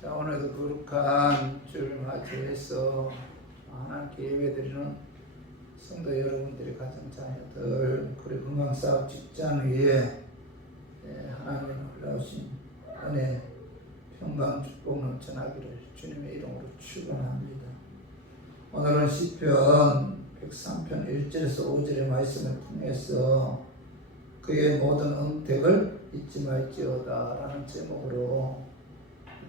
자, 오늘도 거룩한 주를 맞이해서 하나님께 예배드리는 성도 여러분들의 가정 자녀들, 그리고 건강사업 직장 위에 하나님의 놀라우신 은혜, 평강, 축복 넘쳐나기를 주님의 이름으로 축원합니다. 오늘은 시편 103편 1절에서 5절의 말씀을 통해서 그의 모든 은택을 잊지 말지어다 라는 제목으로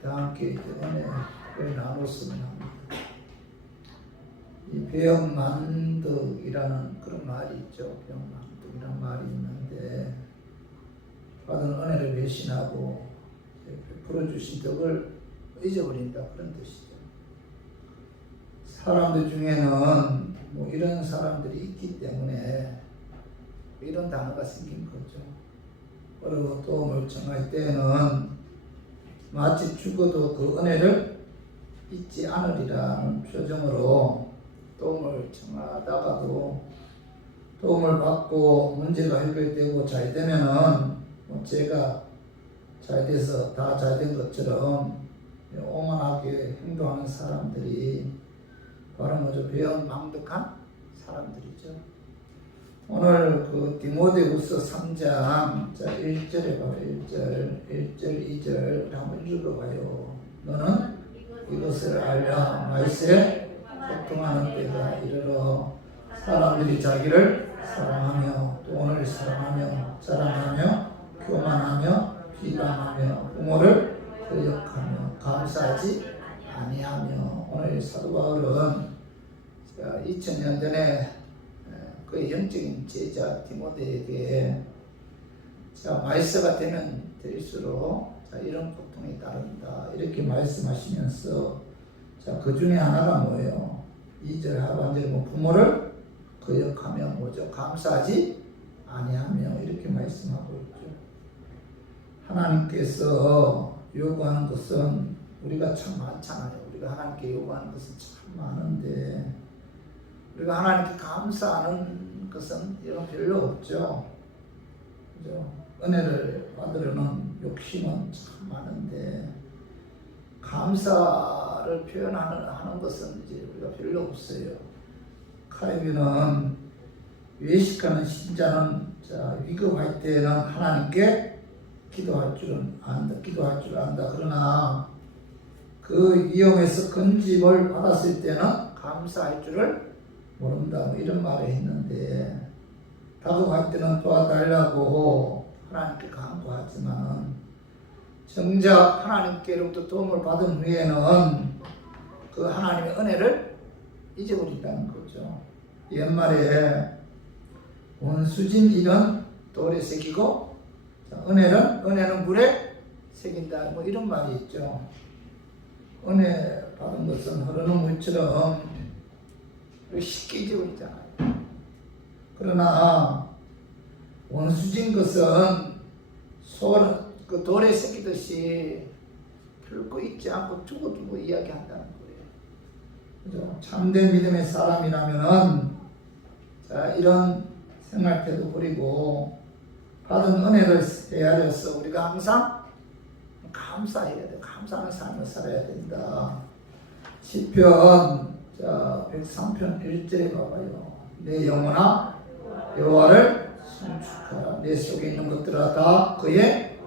다 함께 은혜를 나눴으면 합니다. 이 배영만덕이라는 그런 말이 있죠. 배영만덕이라는 말이 있는데, 받은 은혜를 배신하고 베풀어 주신 덕을 잊어버린다, 그런 뜻이죠. 사람들 중에는 이런 사람들이 있기 때문에 이런 단어가 생긴 거죠. 어려워 도움을 청할 때에는 마치 죽어도 그 은혜를 잊지 않으리라는 표정으로 도움을 청하다가도 도움을 받고 문제가 해결되고 잘 되면은 제가 잘 돼서 다 잘 된 것처럼 오만하게 행동하는 사람들이 바로 배은망덕한 사람들이죠. 오늘 그 디모데후서 3장 1절에 봐요. 1절, 2절 한번 읽어봐요. 너는 이것을 알려 말세에 고통하는 때가 이르러 사람들이 자기를 사랑하며 돈을 사랑하며 자랑하며 교만하며 비방하며 부모를 거역하며 감사하지 아니하며. 오늘 사도 바울은 2000년 전에 그 영적인 제자 디모데에게 말세가 되면 될수록 이런 고통이 따른다 이렇게 말씀하시면서 그 중에 하나가 뭐예요? 2절 하반절에 부모를 거역하며 뭐죠? 감사하지 아니하며 이렇게 말씀하고 있죠. 하나님께서 요구하는 것은 우리가 참 많잖아요. 우리가 하나님께 요구하는 것은 참 많은데 우리가 하나님께 감사하는 것은 별로 없죠. 그죠? 은혜를 받으려는 욕심은 참 많은데 감사를 표현하는 것은 우리가 별로 없어요. 카레비는 외식하는 신자는 위급할 때는 하나님께 기도할 줄 안다. 그러나 그 위험에서 건짐을 받았을 때는 감사할 줄을 모른다, 이런 말을 했는데, 다급할 때는 도와달라고 하나님께 간구하지만 정작 하나님께로부터 도움을 받은 후에는 그 하나님의 은혜를 잊어버린다는 거죠. 옛말에 원수진 이는 돌에 새기고 은혜는 물에 새긴다, 이런 말이 있죠. 은혜 받은 것은 흐르는 물처럼 쉽게 잊어버리잖아요. 그러나 원수진 것은 그 돌에 새기듯이 별거 잊지 않고 두고두고 이야기한다는 거예요. 그죠? 참된 믿음의 사람이라면은 이런 생활태도 버리고 받은 은혜를 헤아려서 우리가 항상 감사해야 돼. 감사하는 삶을 살아야 된다. 시편 103편 1절에 봐봐요. 내 영혼아 여호와를 송축하라. 내 속에 있는 것들아 다 그의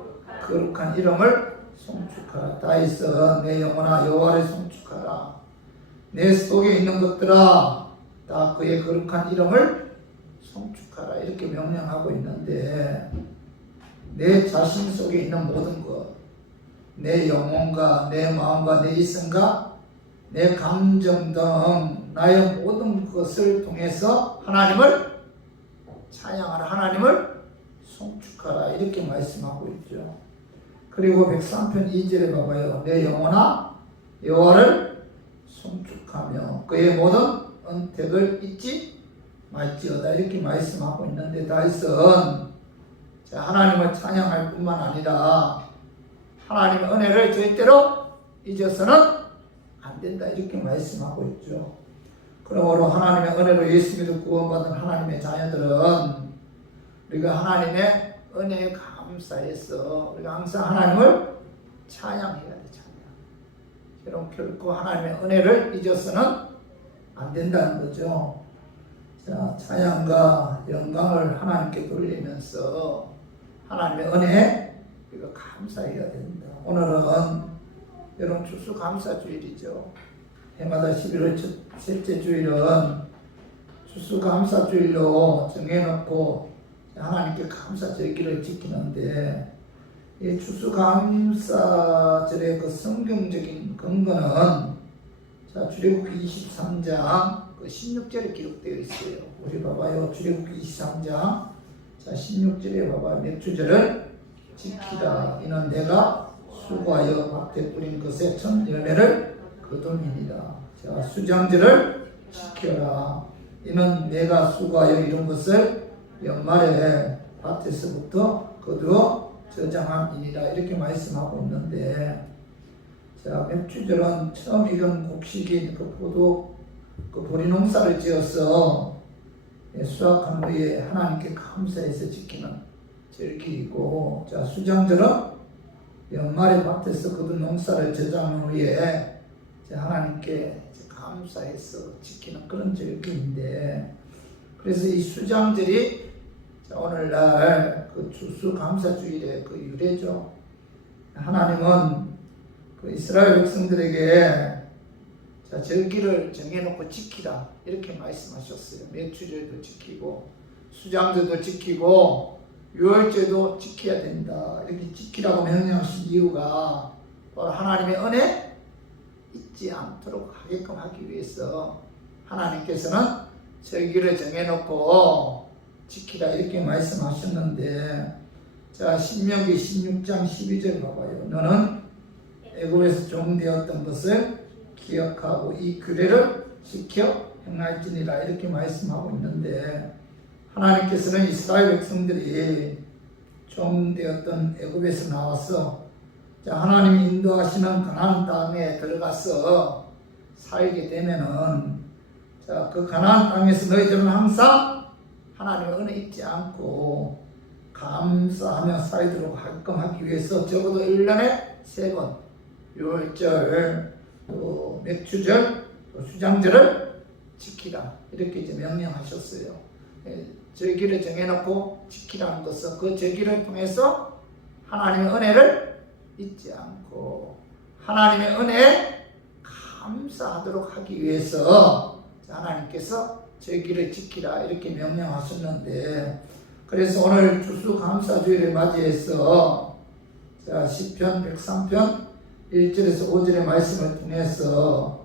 거룩한 이름을 송축하라. 다윗은 내 영혼아 여호와를 송축하라. 내 속에 있는 것들아 다 그의 거룩한 이름을 송축하라, 이렇게 명령하고 있는데, 내 자신 속에 있는 모든 것, 내 영혼과 내 마음과 내 이성과 내 감정 등 나의 모든 것을 통해서 하나님을 찬양하라, 하나님을 송축하라, 이렇게 말씀하고 있죠. 그리고 103편 2절에 봐봐요. 내 영혼아 여호와를 송축하며 그의 모든 은택을 잊지 말지어다, 이렇게 말씀하고 있는데, 다윗은 하나님을 찬양할 뿐만 아니라 하나님의 은혜를 절대로 잊어서는 안 된다, 이렇게 말씀하고 있죠. 그러므로 하나님의 은혜로 예수 믿어 구원받은 하나님의 자녀들은 우리가 하나님의 은혜에 감사해서 우리가 항상 하나님을 찬양해야 돼. 찬양. 여러분 결코 하나님의 은혜를 잊어서는 안 된다는 거죠. 자, 찬양과 영광을 하나님께 돌리면서 하나님의 은혜 이거 감사해야 된다. 오늘은 여러분 추수감사주일이죠. 해마다 11월 셋째 주일은 추수감사주일로 정해놓고 하나님께 감사절기를 지키는데 이 추수감사절의 그 성경적인 근거는 자, 출애굽기 23장 그 16절에 기록되어 있어요. 우리 봐봐요. 출애굽기 23장 자 16절에 봐봐. 맥주절을 지키라. 이는 내가 수고하여 밭에 뿌린 것에 첫 열매를 거둠이니라. 자, 수장절을 지켜라. 이는 내가 수고하여 이룬 것을 연말에 밭에서부터 거두어 저장함이니라. 이렇게 말씀하고 있는데, 자, 맥주절은 처음 익은 곡식인 그 포도, 그 보리 농사를 지어서 수확한 후에 하나님께 감사해서 지키는 절기이고, 자, 수장절은 연말에 밭에서 거둔 농사를 저장한 후에 하나님께 감사해서 지키는 그런 절기인데, 그래서 이 수장절이 오늘날 그 추수감사주일의 그 유래죠. 하나님은 그 이스라엘 백성들에게 자, 절기를 정해놓고 지키라 이렇게 말씀하셨어요. 맥주절도 지키고 수장절도 지키고 유월절도 지켜야 된다. 이렇게 지키라고 명령하신 이유가 바로 하나님의 은혜 잊지 않도록 하게끔 하기 위해서 하나님께서는 절기를 정해놓고 지키라 이렇게 말씀하셨는데, 자, 신명기 16장 12절 봐봐요. 너는 애굽에서 종되었던 것을 기억하고 이 규례를 지켜 행할지니라 이렇게 말씀하고 있는데, 하나님께서는 이스라엘 백성들이 종되었던 애굽에서 나와서 자, 하나님이 인도하시는 가나안 땅에 들어가서 살게 되면은 자, 그 가나안 땅에서 너희들은 항상 하나님의 은혜 잊지 않고 감사하며 살도록 하게끔 하기 위해서 적어도 1년에 3번 유월절 또 맥주절 또 수장절을 지키라 이렇게 이제 명령하셨어요. 절기를 정해놓고 지키라는 것은 그 절기를 통해서 하나님의 은혜를 잊지 않고 하나님의 은혜에 감사하도록 하기 위해서 하나님께서 절기를 지키라 이렇게 명령하셨는데, 그래서 오늘 추수감사주일을 맞이해서 자, 시편 103편 1절에서 5절의 말씀을 통해서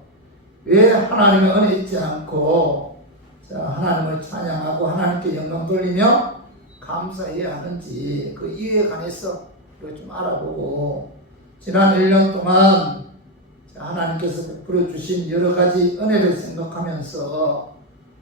왜 하나님의 은혜 잊지 않고 자, 하나님을 찬양하고 하나님께 영광 돌리며 감사해야 하는지 그 이유에 관해서 우리가 좀 알아보고, 지난 1년 동안 하나님께서 베풀어 주신 여러 가지 은혜를 생각하면서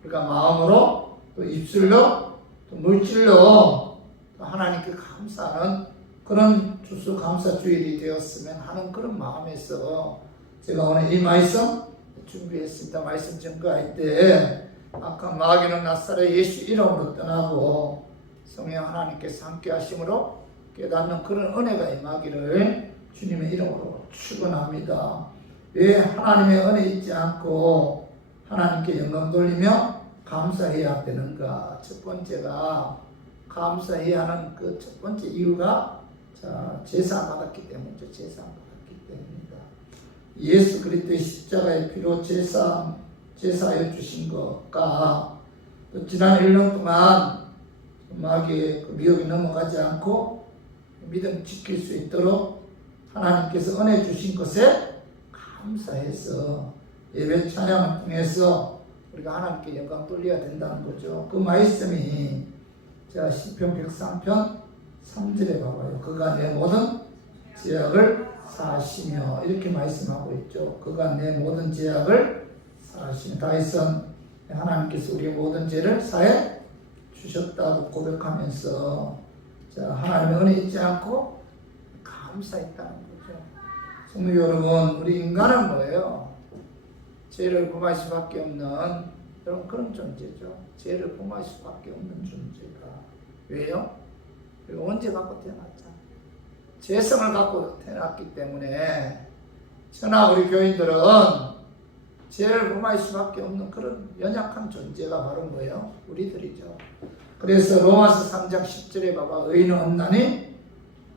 우리가 마음으로 또 입술로 또 물질로 또 하나님께 감사하는 그런 추수감사주일이 되었으면 하는 그런 마음에서 제가 오늘 이 말씀 준비했습니다. 말씀 전가할 때 아까 마귀는 나사렛 예수 이름으로 떠나고 성령 하나님께서 함께 하심으로 깨닫는 그런 은혜가 임하기를 주님의 이름으로 축원합니다. 왜 하나님의 은혜 잊지 않고 하나님께 영광 돌리며 감사해야 되는가? 첫 번째가 감사해야 하는 그 첫 번째 이유가 자, 제사 받았기 때문이죠. 제사 받았기 때문입니다. 예수 그리스도의 십자가의 피로 제사하여 주신 것과 또 지난 1년 동안 마귀의 그 미혹에 넘어가지 않고 믿음 지킬 수 있도록 하나님께서 은혜 주신 것에 감사해서 예배 찬양을 통해서 우리가 하나님께 영광 돌려야 된다는 거죠. 그 말씀이 자, 시편 103편 3절에 봐봐요. 그가 내 모든 죄악을 사하시며 이렇게 말씀하고 있죠. 그가 내 모든 죄악을 사하시며, 다윗은 하나님께서 우리의 모든 죄를 사해 주셨다고 고백하면서 자, 하나님의 은혜 잊지 않고 감사했다는 거죠. 성도 여러분, 우리 인간은 뭐예요? 죄를 범할 수밖에 없는 여러분 그런 존재죠. 죄를 범할 수밖에 없는 존재가. 왜요? 우리가 언제 갖고 태어났죠? 죄성을 갖고 태어났기 때문에 저나 우리 교인들은 죄를 범할 수밖에 없는 그런 연약한 존재가 바로 뭐예요? 우리들이죠. 그래서 로마서 3장 10절에 봐봐. 의인은 없나니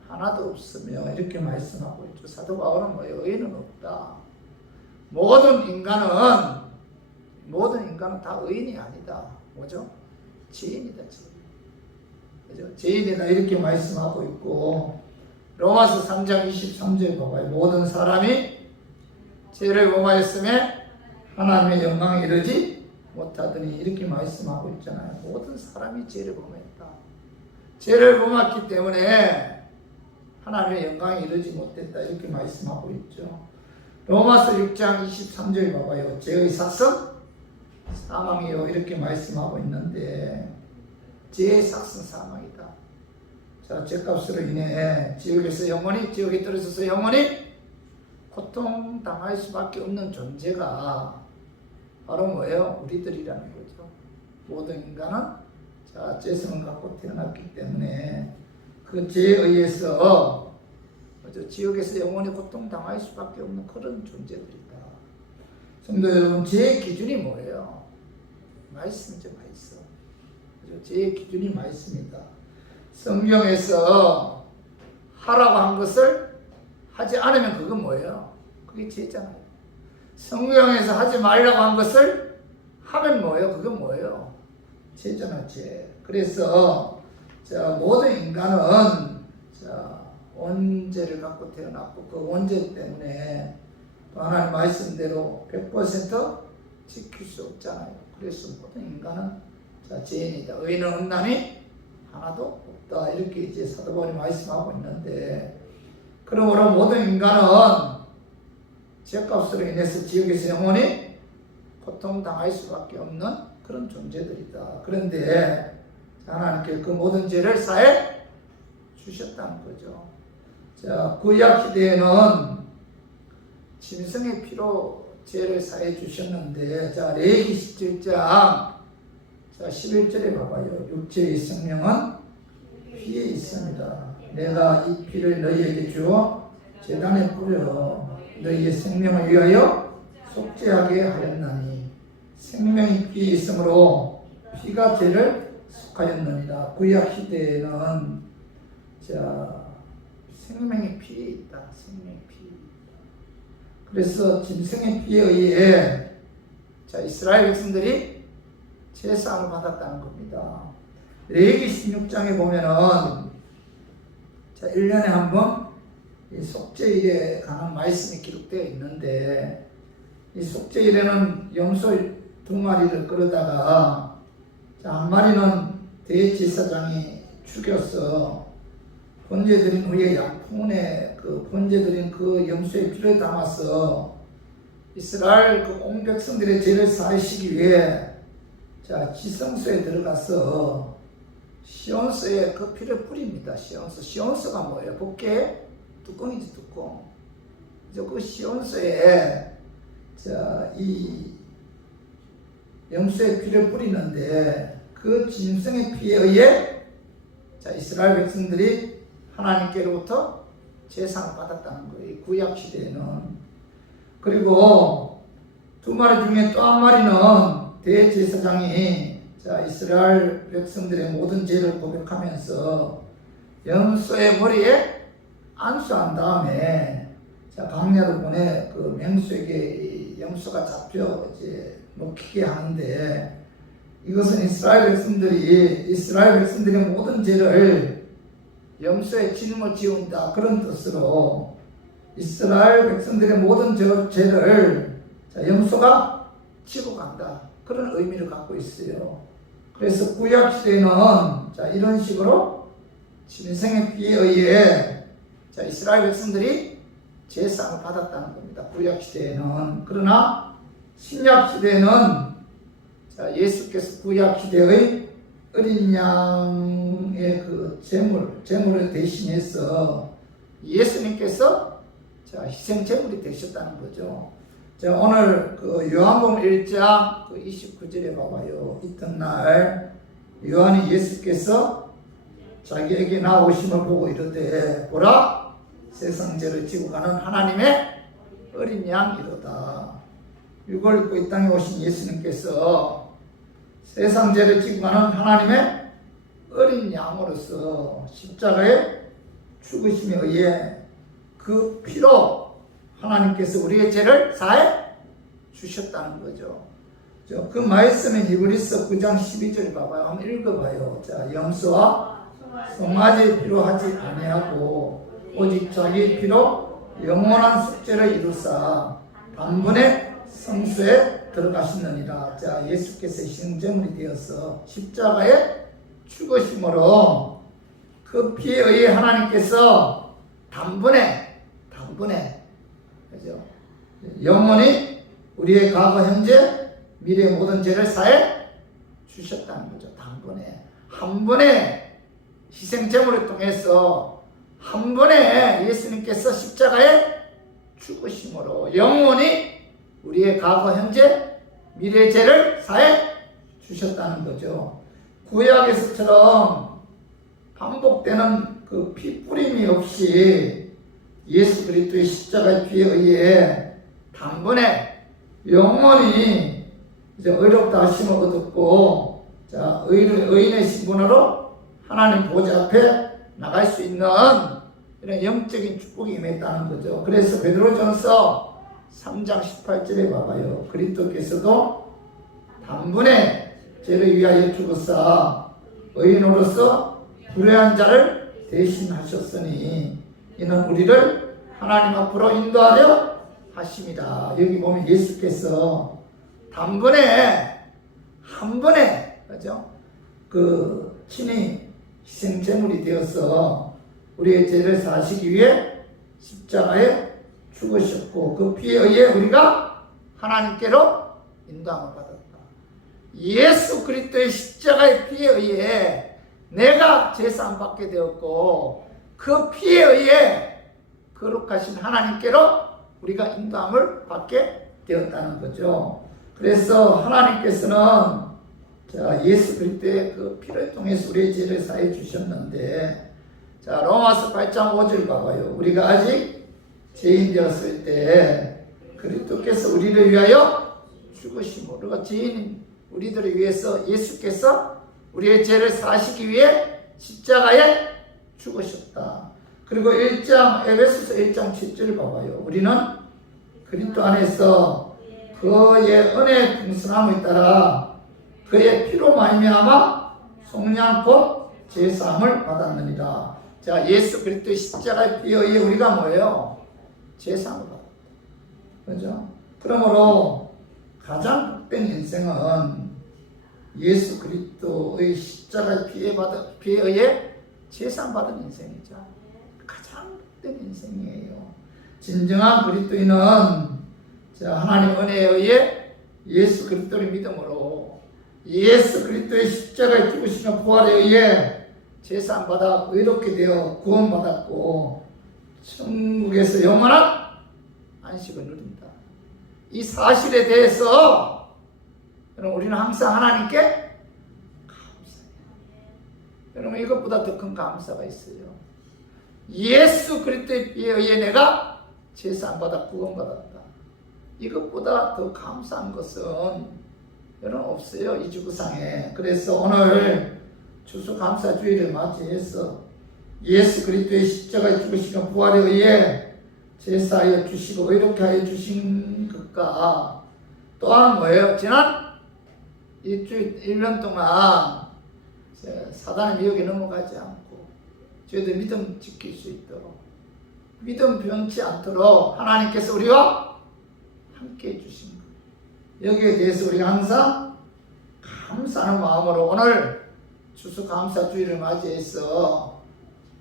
하나도 없으며 이렇게 말씀하고 있죠. 사도 바울은 뭐예요? 의인은 없다. 모든 인간은 다 의인이 아니다. 뭐죠? 죄인이다. 그죠? 죄인이다 이렇게 말씀하고 있고, 로마서 3장 23절 봐봐요. 모든 사람이 죄를 범하였음에 하나님의 영광에 이르지 못하더니 이렇게 말씀하고 있잖아요. 모든 사람이 죄를 범했다. 죄를 범했기 때문에 하나님의 영광에 이르지 못했다 이렇게 말씀하고 있죠. 로마서 6장 23절 봐봐요. 죄의 삭은 사망이요 이렇게 말씀하고 있는데, 죄의 삭은 사망이다. 자, 죄값으로 인해 지옥에서 영원히, 지옥에 떨어져서 영원히 고통당할 수밖에 없는 존재가 바로 뭐예요? 우리들이라는 거죠. 모든 인간은 자, 죄성을 갖고 태어났기 때문에 그 죄에 의해서 지옥에서 영원히 고통당할 수밖에 없는 그런 존재들이다. 성도 여러분, 죄의 기준이 뭐예요? 말씀이죠, 말씀. 죄의 기준이 말씀이다. 성경에서 하라고 한 것을 하지 않으면 그건 뭐예요? 그게 죄잖아요. 성경에서 하지 말라고 한 것을 하면 뭐예요? 그건 뭐예요? 죄잖아요, 죄. 그래서 모든 인간은 원죄를 갖고 태어났고, 그 원죄 때문에 하나님 말씀대로 100% 지킬 수 없잖아요. 그래서 모든 인간은 죄인이다. 의인은 없나니 하나도 없다. 이렇게 이제 사도 바울이 말씀하고 있는데, 그러므로 모든 인간은 죄값으로 인해서 지옥에서 영원히 고통당할 수밖에 없는 그런 존재들이다. 그런데 하나님께 그 모든 죄를 사해 주셨다는 거죠. 자, 구약 시대에는 짐승의 피로 죄를 사해 주셨는데, 자, 레위기 17장 11절에 봐봐요. 육체의 생명은 피에 있습니다. 내가 이 피를 너희에게 주어 제단에 뿌려 너희의 생명을 위하여 속죄하게 하였나니, 생명이 피에 있으므로 피가 죄를 속하였느니라. 구약 시대에는 생명의 피에 있다. 생명의 피. 그래서 짐승의 피에 의해 이스라엘 백성들이 제사함을 받았다는 겁니다. 레위기 16장에 보면은 1년에 한 번 이 속죄일에 관한 말씀이 기록되어 있는데, 이 속죄일에는 염소 2마리를 끌어다가 한 마리는 대제사장이 죽여서 번제드린 후에 양푼에 그 번제드린 그 염소의 피를 담아서 이스라엘 그 온 백성들의 죄를 사하시기 위해 지성소에 들어가서 시온소에 그 피를 뿌립니다. 시온소가 뭐예요? 법궤의 뚜껑이지, 뚜껑. 그 시온소에 이 염소의 피를 뿌리는데, 그 짐승의 피에 의해 이스라엘 백성들이 하나님께로부터 제사를 받았다는 거예요. 구약 시대에는. 그리고 2마리 중에 또 한 마리는 대제사장이 이스라엘 백성들의 모든 죄를 고백하면서 염소의 머리에 안수한 다음에 광야로 보내 그 맹수에게 염소가 잡혀 이제 먹히게 하는데, 이것은 이스라엘 백성들의 모든 죄를 염소에 짊어지운다 그런 뜻으로 이스라엘 백성들의 모든 죄를 염소가 지고 간다 그런 의미를 갖고 있어요. 그래서 구약 시대에는 이런 식으로 짐승의 피에 의해 이스라엘 백성들이 제사함을 받았다는 겁니다. 구약 시대에는. 그러나 신약 시대에는 예수께서 구약 시대의 어린 양의 그 제물을 대신해서 예수님께서 희생 제물이 되셨다는 거죠. 오늘 그 요한복음 1장 29절에 봐봐요. 이튿날 요한이 예수께서 자기에게 나오심을 보고 이르되, 보라, 세상 죄를 지고 가는 하나님의 어린 양이로다. 육을 입고 이 땅에 오신 예수님께서 세상 죄를 지고 가는 하나님의 어린 양으로서 십자가에 죽으심에 의해 그 피로 하나님께서 우리의 죄를 사해 주셨다는 거죠. 그 말씀은 히브리서 9장 12절 봐봐요. 한번 읽어봐요. 자, 염소와 송아지 피로 하지 아니하고 오직 자기 피로 영원한 숙제를 이루사 단번에 성수에 들어가시느니라. 자, 예수께서 희생제물이 되어서 십자가에 죽으심으로 그 피에 의해 하나님께서 단번에 그죠? 영원히 우리의 과거, 현재, 미래의 모든 죄를 사해 주셨다는 거죠. 단번에 한 번의 희생제물을 통해서 한 번에 예수님께서 십자가에 죽으심으로 영원히 우리의 과거, 현재, 미래의 죄를 사해 주셨다는 거죠. 구약에서처럼 반복되는 그 피 뿌림이 없이 예수 그리스도의 십자가의 피에 의해 단번에 영원히 이제 의롭다 하심을 얻었고, 자, 의인의 신분으로 하나님 보좌 앞에 나갈 수 있는 이런 영적인 축복이 임했다는 거죠. 그래서 베드로전서 3장 18절에 봐봐요. 그리스도께서도 단번에 죄를 위하여 죽으사 의인으로서 불의한 자를 대신하셨으니 이는 우리를 하나님 앞으로 인도하려 하심이다. 여기 보면 예수께서 단번에 한 번에 그죠? 그 친히 희생제물이 되어서 우리의 죄를 사하시기 위해 십자가에 죽으셨고 그 피에 의해 우리가 하나님께로 인도함을 받았다. 예수 그리스도의 십자가의 피에 의해 내가 제사함 받게 되었고 그 피에 의해 거룩하신 하나님께로 우리가 인도함을 받게 되었다는 거죠. 그래서 하나님께서는 자, 예수 그리스도의 그 피를 통해서 우리의 죄를 사해 주셨는데, 자, 로마서 8장 5절 봐봐요. 우리가 아직 죄인 되었을 때 그리스도께서 우리를 위하여 죽으심으로, 우리가 죄인 우리들을 위해서 예수께서 우리의 죄를 사시기 위해 십자가에 죽으셨다. 그리고 에베소서 1장 7절 봐봐요. 우리는 그리스도 안에서 그의 은혜의 풍성함에 따라 그의 피로 말미암아 속량 곧 제사함을 받았느니라. 자, 예수 그리스도의 십자가의 피에 의해 우리가 뭐예요? 제사함을 받았다. 그죠? 그러므로 가장 복된 인생은 예수 그리스도의 십자가의 피에 의해 제사함 받은 인생이죠. 가장 복된 인생이에요. 진정한 그리스도인은 자, 하나님 은혜에 의해 예수 그리스도를 믿음으로 예수 그리스도의 십자가의 죽으시는 부활에 의해 제사함 받아 의롭게 되어 구원받았고 천국에서 영원한 안식을 누린다. 이 사실에 대해서 여러분 우리는 항상 하나님께 감사해요. 여러분 이것보다 더 큰 감사가 있어요. 예수 그리스도의 피에 의해 내가 제사함 받아 구원받았다. 이것보다 더 감사한 것은 여러분 없어요. 이 지구상에. 그래서 오늘 추수감사주의를 맞이해서 예수 그리스도의 십자가에 죽으시는 부활에 의해 제사하여 주시고 의롭게 하여 주신 것과 또한 뭐예요? 지난 일주일 1년 동안 사단의 미혹에 넘어가지 않고 저희들 믿음 지킬 수 있도록 믿음 변치 않도록 하나님께서 우리와 함께 해주신 거예요. 여기에 대해서 우리가 항상 감사하는 마음으로 오늘 추수감사주의를 맞이해서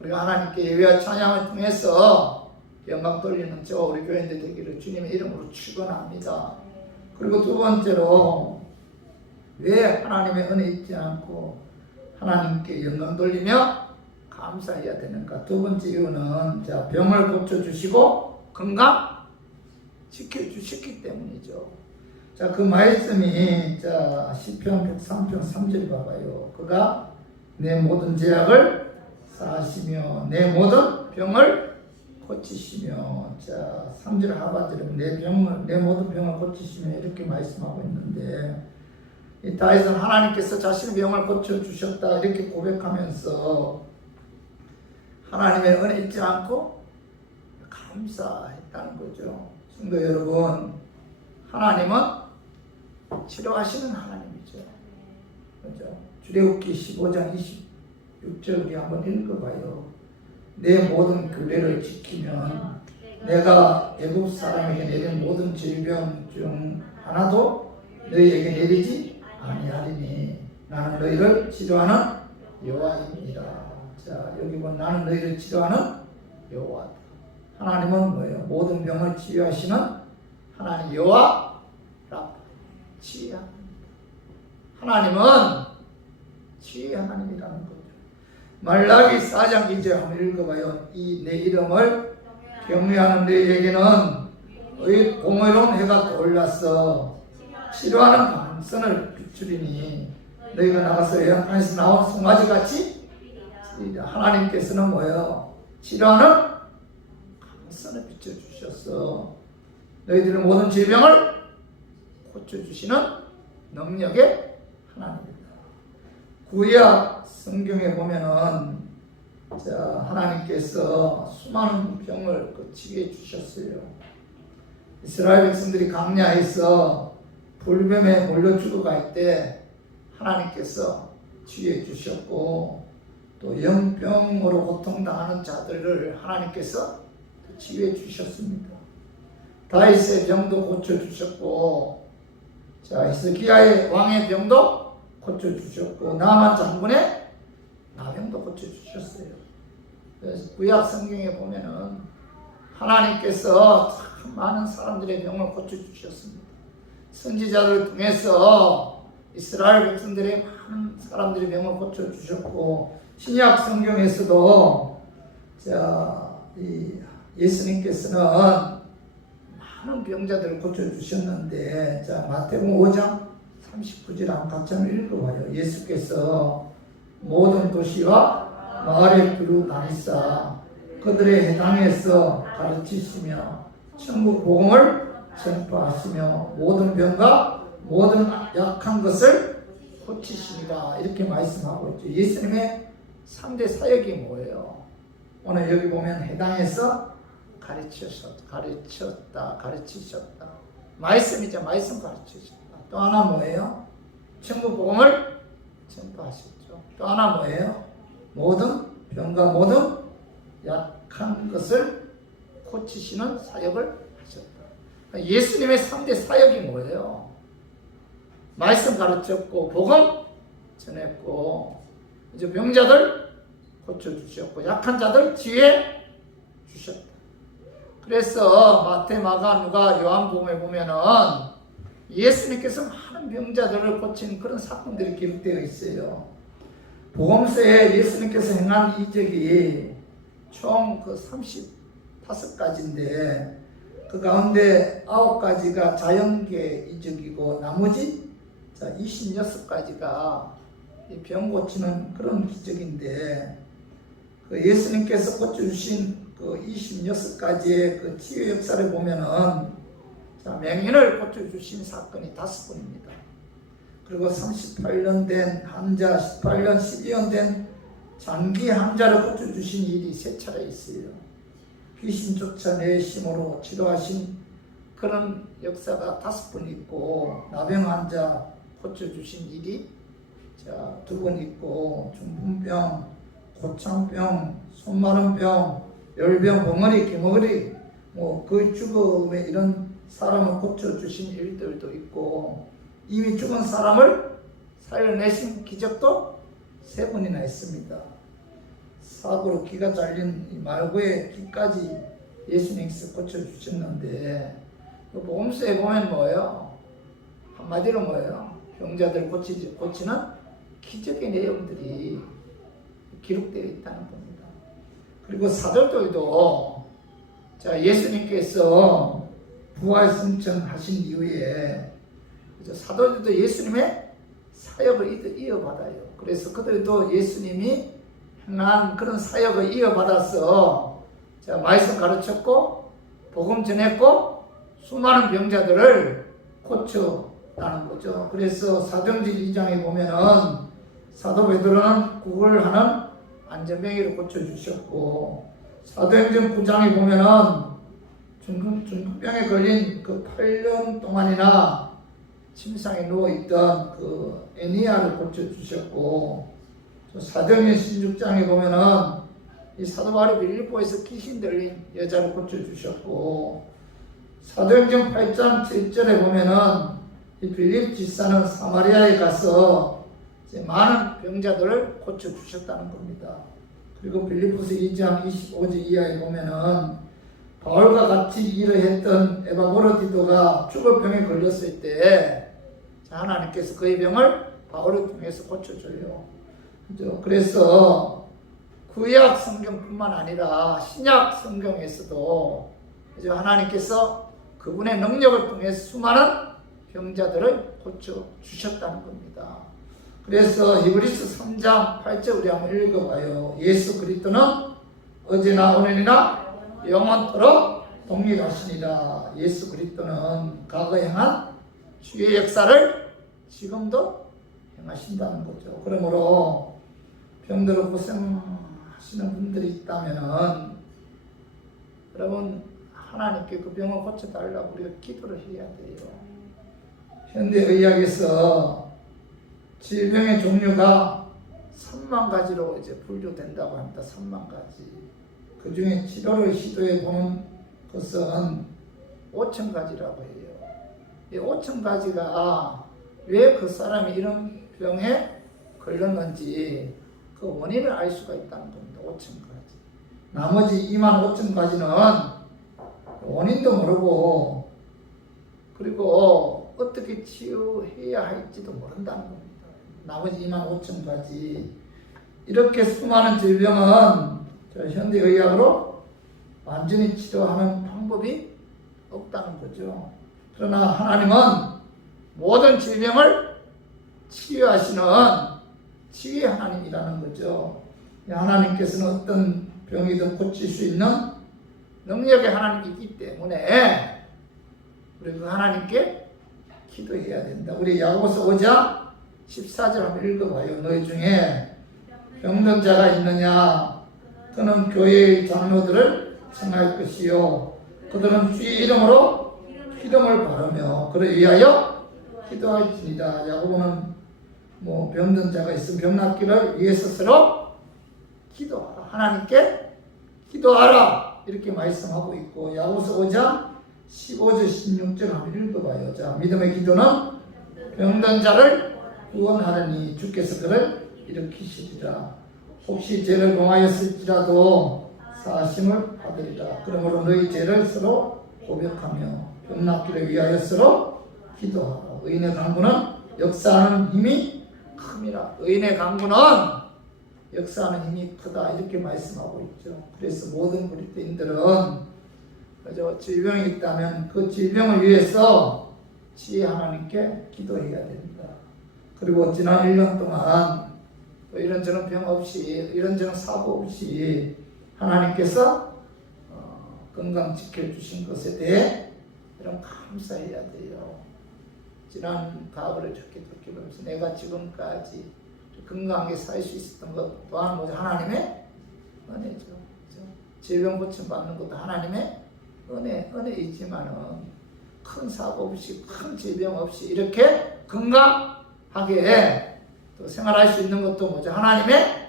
우리가 하나님께 예배와 찬양을 통해서 영광 돌리는 저와 우리 교인들 되기를 주님의 이름으로 축원합니다. 그리고 두 번째로 왜 하나님의 은혜 잊지 않고 하나님께 영광 돌리며 감사해야 되는가? 두 번째 이유는 자, 병을 고쳐주시고 건강 지켜주셨기 때문이죠. 자, 그 말씀이 자, 시편 103편 3절 봐봐요. 그가 내 모든 죄악을 사하시며 내 모든 병을 고치시며, 자 3절 하반절에 내 모든 병을 고치시며 이렇게 말씀하고 있는데, 이 다윗은 하나님께서 자신의 병을 고쳐주셨다 이렇게 고백하면서 하나님의 은혜 잊지 않고 감사했다는 거죠. 성도 여러분, 하나님은 치료하시는 하나님이죠. 그죠? 출애굽기 15장 26절 우리 한번 읽어봐요. 내 모든 규례를 지키면 내가 애굽 사람에게 내린 모든 질병 중 하나도 너희에게 내리지 아니하리니 나는 너희를 치료하는 여호와입니다. 자, 여기 보면 나는 너희를 치료하는 여호와다. 하나님은 뭐예요? 모든 병을 치유하시는 하나님 여호와 라파, 치유의 하나님입니다. 하나님은 치유의 하나님이라는 거죠. 말라기 4장 2절 한번 읽어봐요. 이 내 이름을 경외하는 너희에게는 공의로운 해가 떠올라서 치료하는 강선을 비추리니 너희가 나가서 영안에서 나온 송아지같이 하나님께서는 뭐예요? 치료하는 강선을 비춰주셔서 너희들의 모든 질병을 고쳐주시는 능력의 하나님입니다. 구약 성경에 보면은 하나님께서 수많은 병을 치유해 주셨어요. 이스라엘 백성들이 광야에서 불뱀에 몰려 죽어갈 때 하나님께서 치유해 주셨고, 또 영병으로 고통당하는 자들을 하나님께서 치유해 주셨습니다. 다윗의 병도 고쳐주셨고, 히스기야의 왕의 병도 고쳐주셨고, 나만 장군의 나병도 고쳐주셨어요. 그래서 구약 성경에 보면은 하나님께서 참 많은 사람들의 병을 고쳐주셨습니다. 선지자를 통해서 이스라엘 백성들의 많은 사람들의 병을 고쳐주셨고, 신약 성경에서도 예수님께서는 많은 병자들을 고쳐주셨는데, 마태복음 5장 39절 한번 같이 한번 읽어봐요. 예수께서 모든 도시와 마을에 두루 다니사 그들의 해당에서 가르치시며 천국 복음을 전파하시며 모든 병과 모든 약한 것을 고치십니다. 이렇게 말씀하고 있죠. 예수님의 3대 사역이 뭐예요? 오늘 여기 보면 해당에서 가르치셨다. 말씀이죠. 말씀 가르치셨다. 또 하나 뭐예요? 천국 복음을 전파하셨죠. 또 하나 뭐예요? 모든 병과 모든 약한 것을 고치시는 사역을 하셨다. 예수님의 3대 사역이 뭐예요? 말씀 가르쳤고, 복음 전했고, 이제 병자들 고쳐주셨고, 약한 자들 지혜 주셨다. 그래서 마태, 마가, 누가, 요한복음에 보면은 예수님께서 많은 병자들을 고친 그런 사건들이 기록되어 있어요. 복음서에 예수님께서 행한 이적이 총 35가지인데 그 가운데 9가지가 자연계 이적이고 나머지 26가지가 병 고치는 그런 기적인데, 그 예수님께서 고쳐주신 그 26가지의 그 치유 역사를 보면은 맹인을 고쳐주신 사건이 5번입니다. 그리고 38년 된 환자, 18년, 12년 된 장기 환자를 고쳐주신 일이 3차례 있어요. 귀신 쫓아내심으로 치료하신 그런 역사가 5번 있고, 나병 환자 고쳐주신 일이 2번 있고, 중풍병, 고창병, 손마른병, 열병, 벙어리, 기머리, 거의 죽음에 이런 사람을 고쳐주신 일들도 있고, 이미 죽은 사람을 살려내신 기적도 3번이나 있습니다. 사고로 귀가 잘린 이 말고의 귀까지 예수님께서 고쳐주셨는데, 그 복음서에 보면 뭐예요? 한마디로 뭐예요? 병자들 고치는 기적의 내용들이 기록되어 있다는 겁니다. 그리고 사도들도 예수님께서 부활 승천하신 이후에 사도들도 예수님의 사역을 이어받아요. 그래서 그들도 예수님이 행한 그런 사역을 이어받아서 자, 말씀 가르쳤고 복음 전했고 수많은 병자들을 고쳤다는 거죠. 그래서 사도행전 2장에 보면은 사도 베드로는 구걸하는 안전병이를 고쳐주셨고, 사도행전 9장에 보면은 중풍병에 걸린 그 8년 동안이나 침상에 누워있던 그 애니아를 고쳐주셨고, 사도행전 16장에 보면은 이 사도 바울이 빌립보에서 귀신 들린 여자를 고쳐주셨고, 사도행전 8장 7절에 보면은 이 빌립 지사는 사마리아에 가서 이제 많은 병자들을 고쳐주셨다는 겁니다. 그리고 빌립보서 2장 25절 이하에 보면은 바울과 같이 일을 했던 에바브로디도가 죽을 병에 걸렸을 때 하나님께서 그의 병을 바울을 통해서 고쳐줘요. 그래서 구약 성경뿐만 아니라 신약 성경에서도 하나님께서 그분의 능력을 통해서 수많은 병자들을 고쳐주셨다는 겁니다. 그래서 히브리서 3장 8절 우리 한번 읽어봐요. 예수 그리스도는 어제나 오늘이나 영원토록 동일하시니라. 예수 그리스도는 과거 행한 주의 역사를 지금도 행하신다는 거죠. 그러므로 병들어 고생하시는 분들이 있다면은 여러분 하나님께 그 병을 고쳐달라고 우리가 기도를 해야 돼요. 현대의학에서 질병의 종류가 3만 가지로 이제 분류된다고 합니다. 3만 가지. 그 중에 치료를 시도해 보는 것은 5천 가지라고 해요. 이 5천 가지가 왜 그 사람이 이런 병에 걸렸는지 그 원인을 알 수가 있다는 겁니다. 5천 가지. 나머지 2만 5천 가지는 원인도 모르고 그리고 어떻게 치유해야 할지도 모른다는 겁니다. 나머지 2만 5천 가지. 이렇게 수많은 질병은 현대의학으로 완전히 치료하는 방법이 없다는 거죠. 그러나 하나님은 모든 질병을 치유하시는 치유의 하나님이라는 거죠. 하나님께서는 어떤 병이든 고칠 수 있는 능력의 하나님이기 때문에 우리 그 하나님께 기도해야 된다. 우리 야고보서 5장 14절 한번 읽어봐요. 너희 중에 병든 자가 있느냐? 그는 교회의 장로들을 청할 것이요. 그들은 주의 이름으로 기름을 바르며 그를 위하여 기도할지니라. 야고보는 병든 자가 있으면 병 낫기를 위해 스스로 기도하라. 하나님께 기도하라. 이렇게 말씀하고 있고, 야고보서 5장 15절 16절 한번 읽어봐요. 자, 믿음의 기도는 병든 자를 구원하느니 주께서 그를 일으키시리라. 혹시 죄를 범하였을지라도 사하심을 받으리라. 그러므로 너희 죄를 서로 고백하며 병 낫기를 위하여 서로 기도하라. 의인의 강구는 역사하는 힘이 큽니다. 의인의 강구는 역사하는 힘이 크다. 이렇게 말씀하고 있죠. 그래서 모든 그리스도인들은 질병이 있다면 그 질병을 위해서 지혜 하나님께 기도해야 됩니다. 그리고 지난 1년 동안 이런저런 병 없이 이런저런 사고 없이 하나님께서 건강 지켜주신 것에 대해 이런 감사해야 돼요. 지난 가을을 좋게 기도하면서 내가 지금까지 건강하게 살 수 있었던 것 또한 하나님의 은혜죠. 질병 고침 받는 것도 하나님의 은혜이지만은 큰 사고 없이 큰 질병 없이 이렇게 건강하게 또 생활할 수 있는 것도 하나님의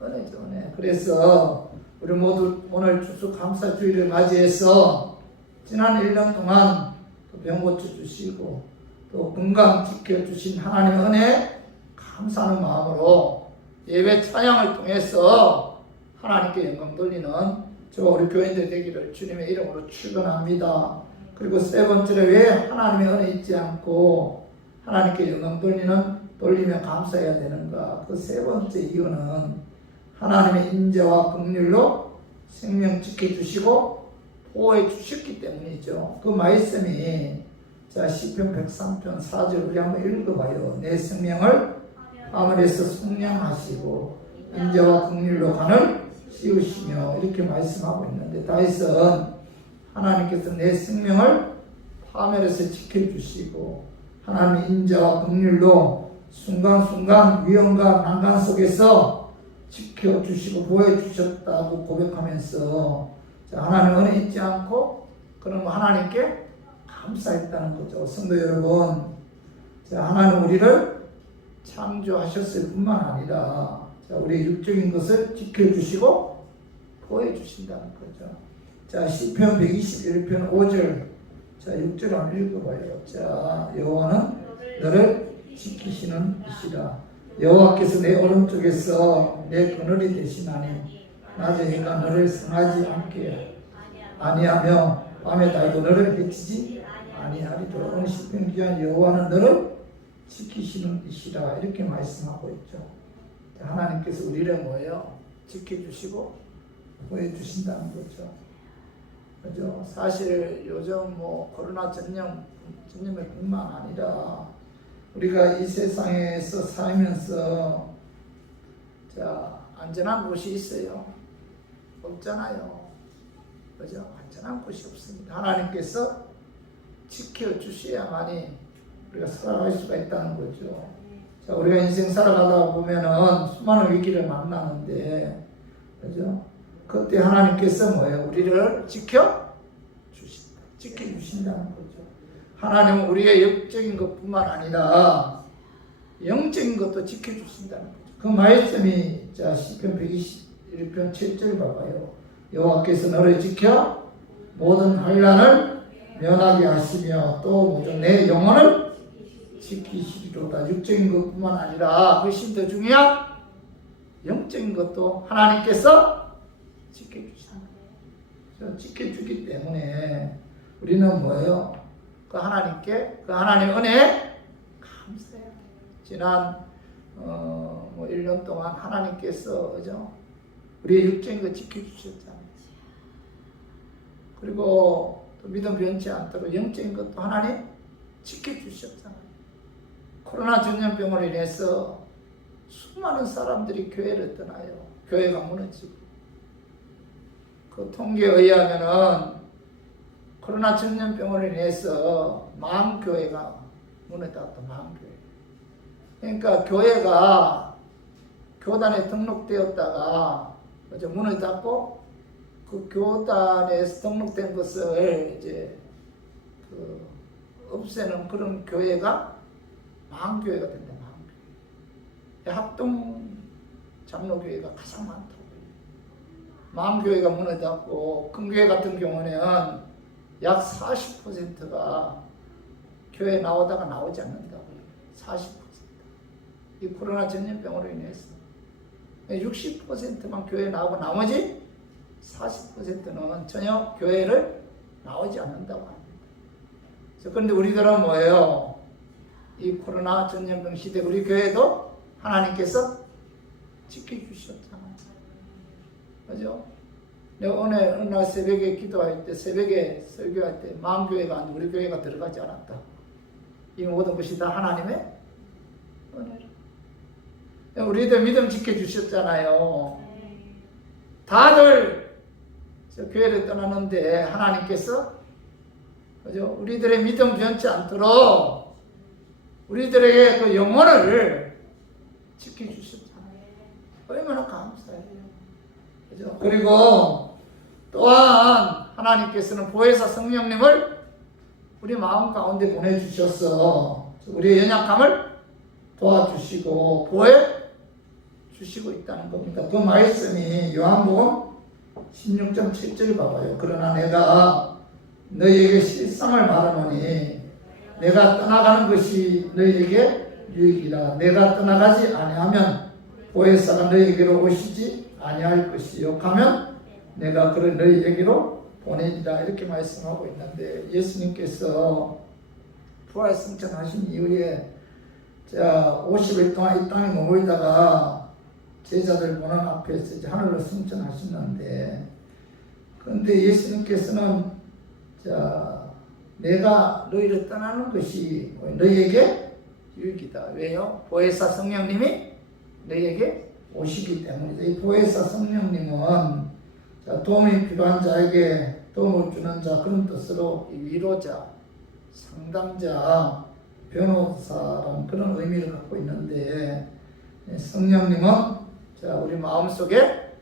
은혜죠. 은혜. 그래서 우리 모두 오늘 추수감사주의를 맞이해서 지난 1년 동안 병 고쳐주시고 또 건강 지켜주신 하나님의 은혜에 감사하는 마음으로 예배 찬양을 통해서 하나님께 영광 돌리는 저와 우리 교인들 되기를 주님의 이름으로 축원합니다. 그리고 세 번째로 왜 하나님의 은혜 잊지 않고 하나님께 영광 돌리며 감사해야 되는가? 그 세 번째 이유는 하나님의 인자와 긍휼로 생명 지켜주시고 보호해 주셨기 때문이죠. 그 말씀이 시편 103편 4절 우리 한번 읽어봐요. 내 생명을 하늘에서 속량하시고 인자와 긍휼로 가는 씌우시며 이렇게 말씀하고 있는데 다윗은 하나님께서 내 생명을 파멸에서 지켜주시고 하나님의 인자와 긍휼로 순간순간 위험과 난간 속에서 지켜주시고 보호해주셨다고 고백하면서 하나님 은혜 잊지 않고 그럼 하나님께 감사했다는 거죠. 성도 여러분, 하나님 우리를 창조하셨을 뿐만 아니라 우리의 육적인 것을 지켜주시고 보호해주신다는 거죠. 자, 시편 121편 5절, 6절 한번 읽어봐요. 여호와는 너를 지키시는 이시라. 여호와께서 내 오른쪽에서 내 그늘이 되시나니 낮에 해가 너를 상하지 않게 아니하며 밤에 달도 너를 해치지 아니하리로다. 오늘 시편 기한 여호와는 너를 지키시는 이시라 이렇게 말씀하고 있죠. 하나님께서 우리를 뭐예요? 지켜주시고 보호해주신다는 거죠. 그죠? 사실 요즘 코로나 전염의 뿐만 아니라 우리가 이 세상에서 살면서 안전한 곳이 있어요? 없잖아요. 그죠? 안전한 곳이 없습니다. 하나님께서 지켜주셔야만이 우리가 살아갈 수가 있다는 거죠. 우리가 인생 살아가다 보면은 수많은 위기를 만나는데, 그죠? 그때 하나님께서 뭐예요? 우리를 지켜주신다는 거죠. 하나님은 우리의 영적인 것뿐만 아니라 영적인 것도 지켜주신다는 거죠. 그 말씀이 시편 121편 7절 봐봐요. 여호와께서 너를 지켜 모든 환난을 면하게 하시며 또 내 영혼을 지키시리로다. 육적인 것뿐만 아니라 훨씬 더 중요한 영적인 것도 하나님께서 지켜주기 때문에 우리는 뭐예요? 그 하나님께, 그 하나님의 은혜에 감사해요. 지난 1년 동안 하나님께서 그죠? 우리의 육적인 것 지켜주셨잖아요. 그리고 또 믿음 변치 않도록 영적인 것도 하나님 지켜주셨잖아요. 코로나 전염병으로 인해서 수많은 사람들이 교회를 떠나요. 교회가 무너지고. 그 통계에 의하면은 코로나 전염병으로 인해서 마음교회가 문을 닫았다. 마음교회. 그러니까 교회가 교단에 등록되었다가 문을 닫고 그 교단에서 등록된 것을 이제 없애는 그런 교회가 마음교회가 된다. 마음교회. 합동 장로교회가 가장 많다고. 마음교회가 문을 닫고 큰 교회 같은 경우는 약 40%가 교회 나오다가 나오지 않는다고요. 40%. 이 코로나 전염병으로 인해서 60%만 교회 나오고 나머지 40%는 전혀 교회를 나오지 않는다고 합니다. 그런데 우리들은 뭐예요? 이 코로나 전염병 시대 우리 교회도 하나님께서 지켜주셨잖아요. 그죠? 내가 어느 날 새벽에 기도할 때, 새벽에 설교할 때 마음교회가 아니고 우리 교회가 들어가지 않았다. 이 모든 것이 다 하나님의 은혜로. 우리들 믿음 지켜주셨잖아요. 다들 교회를 떠나는데 하나님께서 그죠? 우리들의 믿음 변치 않도록 우리들에게 그 영혼을 지켜주셨잖아요. 얼마나 감사해요. 그죠? 그리고 또한 하나님께서는 보혜사 성령님을 우리 마음 가운데 보내주셔서 우리의 연약함을 도와주시고 보혜 주시고 있다는 겁니다. 그 말씀이 요한복음 16장 7절 봐봐요. 그러나 내가 너희에게 실상을 말하노니 내가 떠나가는 것이 너희에게 유익이라. 내가 떠나가지 아니하면 보혜사가 너희에게로 오시지 아니할 것이요 하면 내가 그를 너희에게로 보내리라. 이렇게 말씀하고 있는데 예수님께서 부활 승천하신 이후에 50일 동안 이 땅에 머물다가 제자들 보는 앞에서 이제 하늘로 승천하셨는데, 그런데 예수님께서는 내가 너희를 떠나는 것이 너희에게 유익이다. 왜요? 보혜사 성령님이 너희에게 오시기 때문이죠. 이 보혜사 성령님은 도움이 필요한 자에게 도움을 주는 자, 그런 뜻으로 위로자, 상담자, 변호사라는 그런 의미를 갖고 있는데, 성령님은 우리 마음속에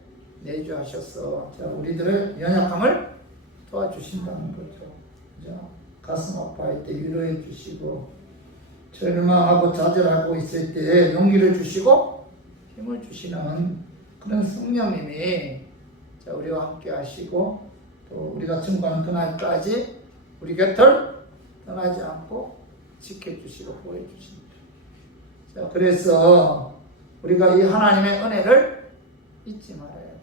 내주하셔서 우리들의 연약함을 도와주신다는 거죠. 그죠? 가슴 아파할 때 위로해 주시고, 절망하고 좌절하고 있을 때 용기를 주시고 힘을 주시는 그런 성령님이 우리와 함께 하시고, 또 우리가 증거하는 그날까지 우리 곁을 떠나지 않고 지켜주시고 보호해주십니다. 그래서 우리가 이 하나님의 은혜를 잊지 말아야 돼요.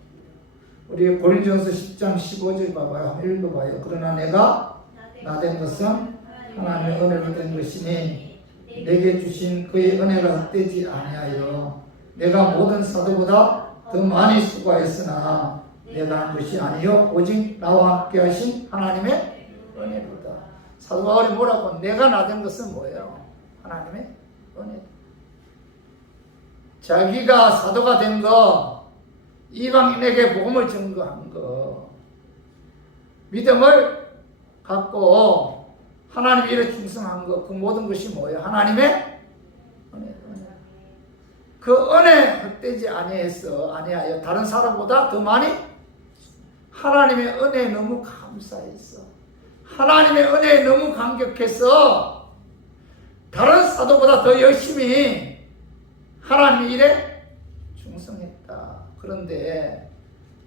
우리 고린도전서 10장 15절 봐봐요. 한번 읽어봐요. 그러나 내가 나된 것은 하나님의 은혜로 된 것이니 내게 주신 그의 은혜가 헛되지 아니하여 내가 모든 사도보다 더 많이 수고하였으나 내가 한 것이 아니요 오직 나와 함께 하신 하나님의 은혜로다. 사도 바울이 뭐라고? 내가 나된 것은 뭐예요? 하나님의 은혜다. 자기가 사도가 된 거, 이방인에게 복음을 증거한 거, 믿음을 갖고 하나님 일에 충성한 거, 그 모든 것이 뭐예요? 하나님의 은혜. 그 은혜 헛되지 아니하여 다른 사람보다 더 많이 하나님의 은혜에 너무 감사했어. 하나님의 은혜에 너무 감격해서 다른 사도보다 더 열심히 하나님의 일에 충성했다. 그런데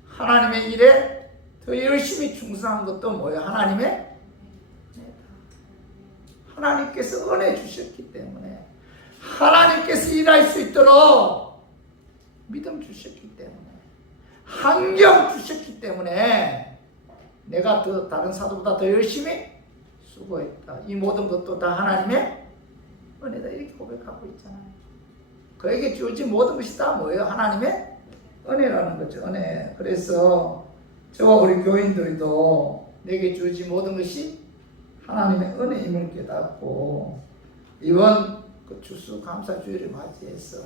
하나님의 일에 더 열심히 충성한 것도 뭐예요? 하나님의 은혜다. 하나님께서 은혜 주셨기 때문에, 하나님께서 일할 수 있도록 믿음 주셨기 때문에, 환경 주셨기 때문에 내가 다른 사도보다 더 열심히 수고했다. 이 모든 것도 다 하나님의 은혜다. 이렇게 고백하고 있잖아요. 그에게 주어진 모든 것이 다 뭐예요? 하나님의 은혜라는 거죠. 은혜. 그래서 저와 우리 교인들도 내게 주어진 모든 것이 하나님의 은혜임을 깨닫고, 이번 그 추수감사주일을 맞이해서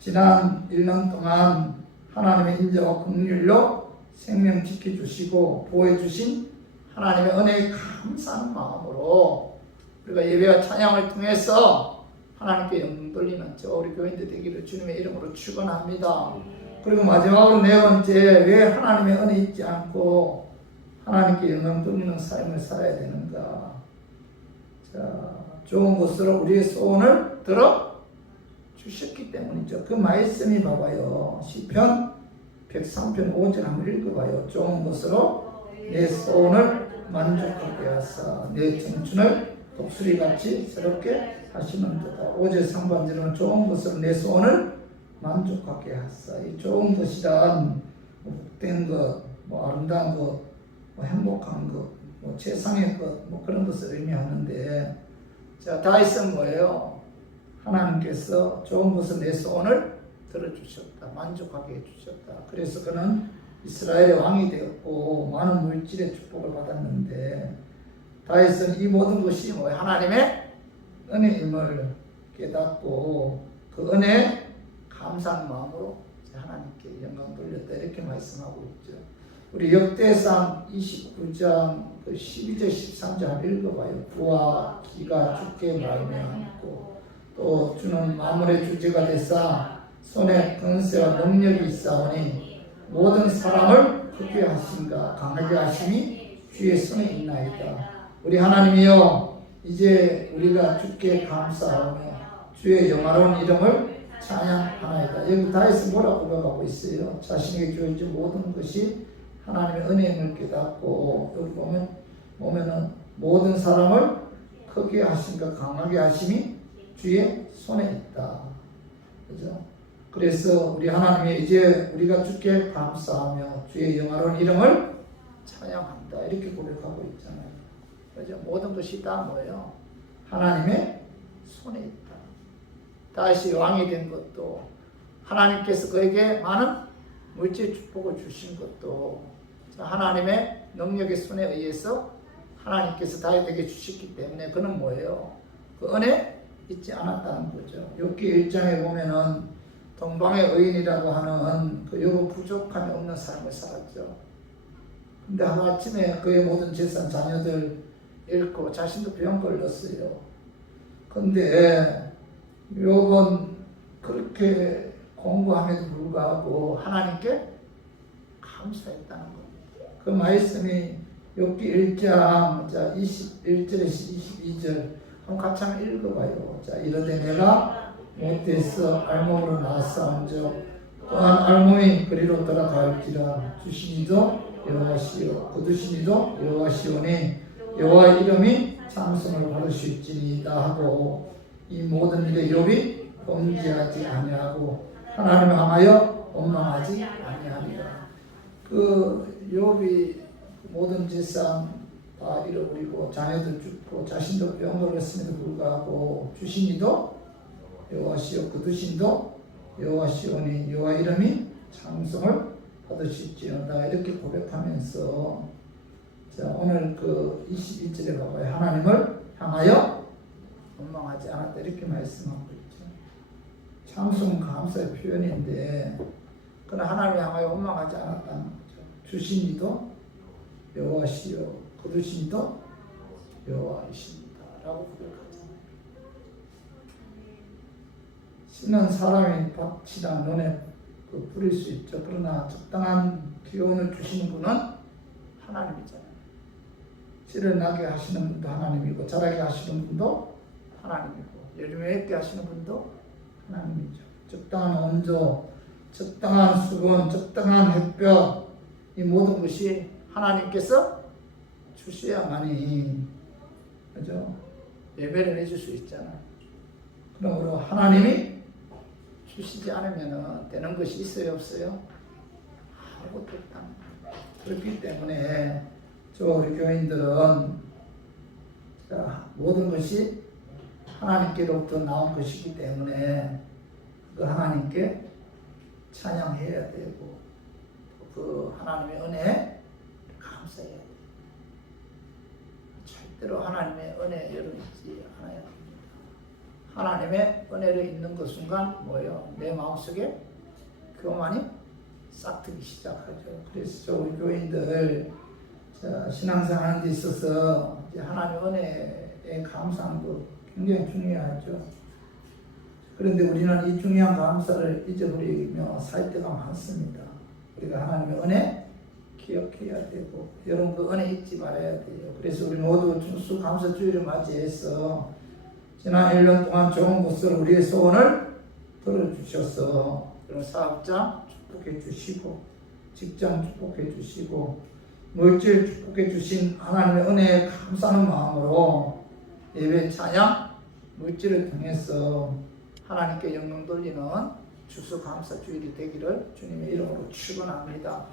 지난 1년 동안 하나님의 인자와 긍휼로 생명 지켜주시고 보호해주신 하나님의 은혜에 감사하는 마음으로 우리가 예배와 찬양을 통해서 하나님께 영광 돌리는 저 우리 교인들 되기를 주님의 이름으로 축원합니다. 그리고 마지막으로 네 번째, 왜 하나님의 은혜 잊지 않고 하나님께 영광 돌리는 삶을 살아야 되는가? 좋은 것으로 우리의 소원을 들어 주셨기 때문이죠. 그 말씀이 봐봐요. 시편 103편 5절 한번 읽어봐요. 좋은 것으로 내 소원을 만족하게 하사 내 청춘을 독수리같이 새롭게 하시는도다. 5절 상반절은 좋은 것으로 내 소원을 만족하게 하사. 이 좋은 것이란 복된 것, 아름다운 것, 행복한 것, 최상의 것, 그런 것을 의미하는데, 다윗은 뭐예요? 하나님께서 좋은 것을 내 소원을 들어주셨다. 만족하게 해주셨다. 그래서 그는 이스라엘의 왕이 되었고 많은 물질의 축복을 받았는데, 다윗은 이 모든 것이 뭐예요? 하나님의 은혜임을 깨닫고 그 은혜에 감사하는 마음으로 하나님께 영광 돌렸다. 이렇게 말씀하고 있죠. 우리 역대상 29장 12절 13절 한번 읽어봐요. 부와 기가 주께 말미암고 또 주는 만물의 주제가 되사 손에 권세와 능력이 있사오니 모든 사람을 크게 하신가 강하게 하심이 주의 손에 있나이다. 우리 하나님이여, 이제 우리가 주께 감사하며 주의 영화로운 이름을 찬양하나이다. 여기 다윗은 뭐라고 고백하고 있어요? 자신에게 주어진 모든 것이 하나님의 은혜임을 깨닫고, 여기 보면은 모든 사람을 크게 하신가 강하게 하심이 주의 손에 있다. 그죠? 그래서 우리 하나님이 이제 우리가 주께 감사하며 주의 영화로운 이름을 찬양한다. 이렇게 고백하고 있잖아요. 그죠? 모든 것이 다 뭐예요? 하나님의 손에 있다. 다시 왕이 된 것도, 하나님께서 그에게 많은 물질 축복을 주신 것도 하나님의 능력의 손에 의해서 하나님께서 다윗에게 주셨기 때문에 그는 뭐예요? 그 은혜 잊지 않았다는 거죠. 욥기 1장에 보면은 동방의 의인이라고 하는 그 여러 부족함이 없는 삶을 살았죠. 근데 하루아침에 그의 모든 재산 자녀들 잃고 자신도 병 걸렸어요. 근데 욥은 그렇게 공부함에도 불구하고 하나님께 감사했다는 겁니다. 그 말씀이 욥기 1장 21절에서 22절 한번 같이 한번 읽어봐요. 자, 이르되 내가 못해서 알몸으로 나왔사온즉 또한 알몸이 그리로 돌아갈지라 주시니도 여호와시오 거두시니도 여호와시오니 여호와 이름이 찬송을 받으실지니이다 하고 이 모든 일에 욥이 범죄하지 아니하고 하나님을 향하여 원망하지 아니하리라. 그 욥이 모든 재산 다 잃어버리고 자녀도 죽고 자신도 병 걸렸음에도 불구하고 주시니도 여호와시오 거두시니도 여호와시오니 여호와 이름이 찬송을 받으실지어다 이렇게 고백하면서 자 오늘 그 21절에 봐봐요. 하나님을 향하여 원망하지 않았다 이렇게 말씀하고 있죠. 찬송은 감사의 표현인데 그러나 하나님을 향하여 원망하지 않았다는 거죠. 주신 이도 여호와시오 거두신 이도 여호와이십니다 라고 고백하잖아요. 신은 사람이 밭이나 논에 부릴 수 있죠. 그러나 적당한 기온을 주시는 분은 하나님이잖아요. 씨를 나게 하시는 분도 하나님이고 자라게 하시는 분도 하나님이고 열매 맺게 하시는 분도 하나님이죠. 적당한 온도, 적당한 수분, 적당한 햇볕 이 모든 것이 하나님께서 주셔야만이 그죠? 예배를 해줄 수 있잖아요. 그러므로 하나님이 주시지 않으면 되는 것이 있어요, 없어요? 아무것도 없다. 그렇기 때문에 우리 교인들은 모든 것이 하나님께로부터 나온 것이기 때문에 그 하나님께 찬양해야 되고 그 하나님의 은혜에 감사해야 돼요. 절대로 하나님의 은혜에 여름있지 않아야 됩니다. 하나님의 은혜를 있는 그 순간 뭐예요? 내 마음속에 교만이 싹트기 시작하죠. 그래서 우리 교인들 신앙생활 하는 데 있어서 하나님의 은혜에 감사하는 거 굉장히 중요하죠. 그런데 우리는 이 중요한 감사를 잊어버리며 살 때가 많습니다. 우리가 하나님의 은혜 기억해야 되고 여러분 그 은혜 잊지 말아야 돼요. 그래서 우리 모두 추수감사주일을 맞이해서 지난 1년 동안 좋은 것을 우리의 소원을 들어주셔서 그런 사업자 축복해 주시고 직장 축복해 주시고 물질 축복해 주신 하나님의 은혜에 감사하는 마음으로 예배 찬양 물질을 통해서 하나님께 영광 돌리는 추수감사주일이 되기를 주님의 이름으로 축원합니다.